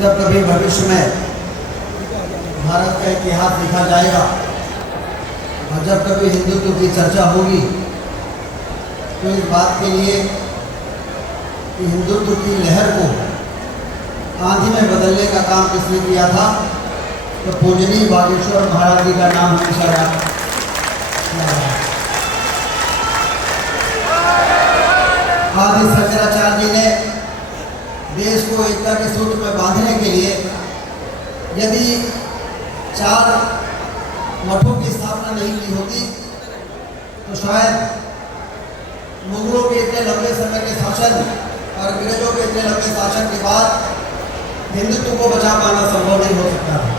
जब कभी भविष्य में भारत का इतिहास लिखा जाएगा और जब कभी हिंदुत्व की चर्चा होगी तो इस बात के लिए कि हिंदुत्व की लहर को आंधी में बदलने का काम किसने किया था, तो पूजनीय बागेश्वर महाराज जी का नाम हमेशा याद। आदि शंकराचार्य जी ने देश को एकता के सूत्र में बांधने के लिए यदि 4 मठों की स्थापना नहीं की होती तो शायद मुगलों के इतने लंबे समय के शासन और अंग्रेजों के इतने लंबे शासन के बाद हिंदुत्व को बचा पाना संभव नहीं हो सकता था।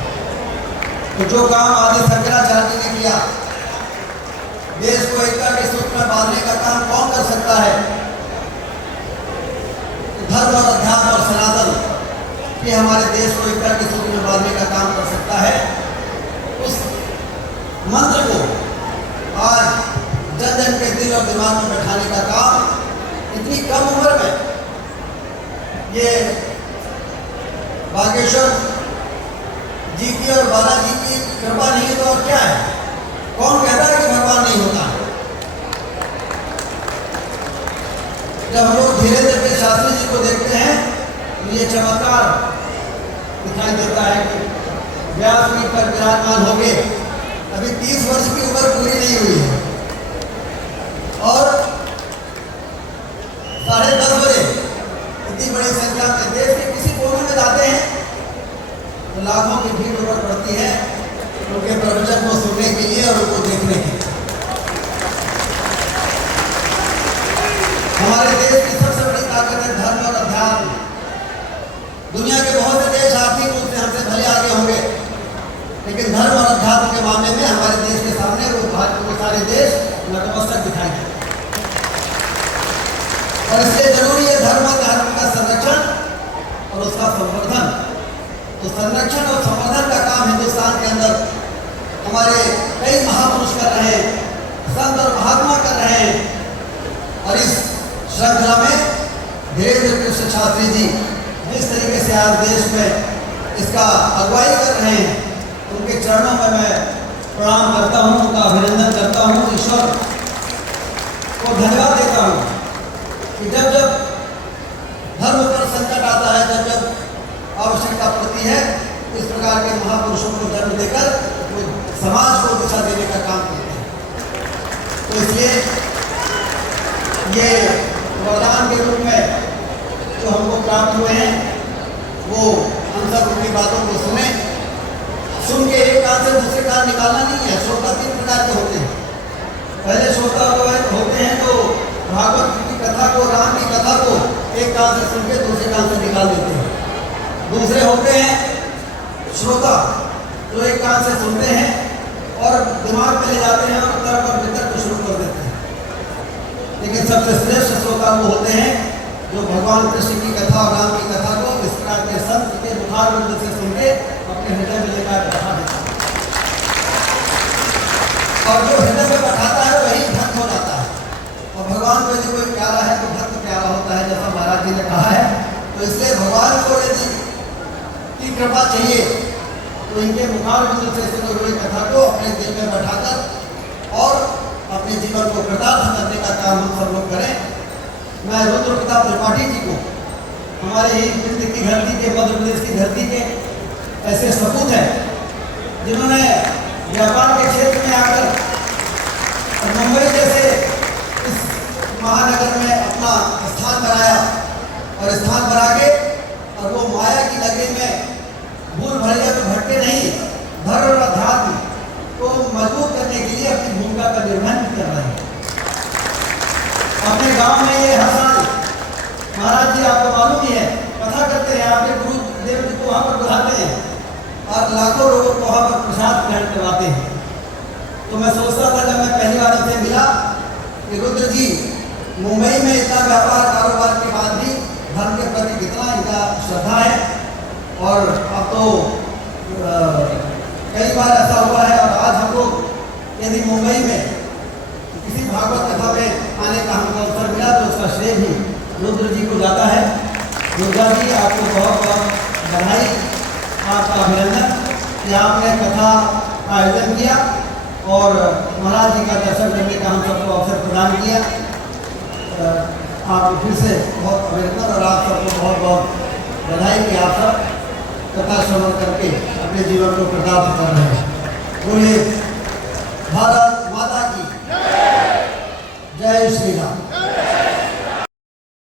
तो जो काम आदि शंकराचार्य जी ने किया, देश को एकता के सूत्र में बांधने का काम कौन कर सकता है? धर्म और अध्यात्म और सनातन ये हमारे देश को एकता के सूत्र में बांधने का काम कर सकता है। उस मंत्र को आज जन जन के दिल और दिमाग में बैठाने का काम इतनी कम उम्र में ये बागेश्वर जी की और बालाजी की कृपा नहीं है तो और क्या है? कौन कहता है कि भगवान नहीं होता? जब हम लोग धीरेन्द्र के शास्त्री जी को देखते हैं तो ये चमत्कार दिखाई देता है कि व्यासपीठ पर विराजमान हो गए, अभी 30 वर्ष की उम्र पूरी नहीं हुई है और 10:30 बजे इतनी बड़ी संख्या में देश के किसी कोने में जाते हैं तो लाखों की भीड़ उमड़ पड़ती है उनके प्रवचन को सुनने के लिए और उनको देखने के लिए। हमारे देश की सबसे बड़ी ताकत है धर्म और अध्यात्म। दुनिया के बहुत से देश आर्थिक रूप से हमसे भले आगे होंगे, लेकिन धर्म और अध्यात्म के मामले में हमारे देश के सामने वो भारत के सारे देश नतमस्तक दिखाई देते और इसलिए जरूरी है धर्म और अध्यात्म का संरक्षण और उसका संवर्धन। तो संरक्षण और संवर्धन का काम हिंदुस्तान के अंदर हमारे कई महापुरुष कर रहे हैं, संत और महात्मा कर रहे हैं। और इस श्रृंखला में धीरेन्द्र कृष्ण शास्त्री जी जिस तरीके से आज देश में इसका अगुवाई कर रहे हैं, उनके चरणों में मैं प्रणाम करता हूँ, उनका अभिनंदन करता हूँ, ईश्वर को धन्यवाद देता हूँ कि जब जब धर्म पर संकट आता है, जब जब आवश्यकता पड़ती है, इस प्रकार के महापुरुषों को जन्म देकर वो समाज को दिशा देने का काम करते हैं। तो इसलिए ये वरदान के रूप में जो हमको प्राप्त हुए हैं वो हम सब उनकी बातों को सुन के एक कान से दूसरे कान निकालना नहीं है। श्रोता 3 प्रकार के होते हैं। पहले श्रोता होते हैं जो भागवत की कथा को, राम की कथा को एक कान से सुन के दूसरे कान से निकाल देते हैं। दूसरे होते हैं श्रोता जो एक कान से सुनते हैं और दिमाग में ले जाते हैं और तर्क और वितर्क शुरू कर देते हैं। लेकिन सबसे श्रेष्ठ श्रोता वो होते हैं जो भगवान कृष्ण की कथा और राम की कथा को इस प्रकार के संत के मुखार बिंदु से सुन के अपने हृदय में लेकर बैठा देता है और जो हृदय में बैठाता है वही भक्त हो जाता है। और भगवान को यदि कोई प्यारा है तो भक्त प्यारा होता है, जैसा महाराज जी ने कहा है। तो इसलिए भगवान को यदि की कृपा चाहिए तो इनके मुखार बिंदु से सुनी हुई कथा को अपने दिल में बैठाकर और अपने जीवन को कृतार्थ करने का काम हम सब लोग करें। मैं रुद्र प्रताप त्रिपाठी जी को हमारे ही हिंद की धरती के, मध्य प्रदेश की धरती के ऐसे सपूत हैं जिन्होंने व्यापार के क्षेत्र में आकर मुंबई जैसे इस महानगर में अपना स्थान बनाया और स्थान बना के और वो माया की नगरी में भूल भुलैया में भटके नहीं, धर्म और अध्यात्म को मजबूत करने के लिए अपनी भूमिका का निर्वहन कर रहे हैं। अपने गांव में ये हर साल महाराज जी आपको मालूम ही है कथा करते हैं, आपके गुरुदेव जी को वहाँ पर बुलाते हैं और लाखों लोगों को वहाँ पर प्रसाद ग्रहण करवाते हैं। तो मैं सोचता था जब मैं पहली बार इनसे मिला कि रुद्र जी मुंबई में इतना व्यापार कारोबार के बाद भी धर्म के प्रति कितना इनका श्रद्धा है। और अब तो कई बार ऐसा हुआ है और आज हम लोग यदि मुंबई में किसी भागवत कथा में आने का हमको अवसर मिला तो उसका श्रेय भी रुद्र जी को जाता है। दुर्गा जी आपको बहुत बहुत बधाई। कि आपने कथा का आयोजन किया और महाराज जी का दर्शन करने का हम सबको अवसर प्रदान किया। आप फिर से बहुत अभिनंदन और आप सबको बहुत बहुत बधाई कि आप सब कथा श्रवण करके अपने जीवन को प्रदान कर रहे हैं। बोलिए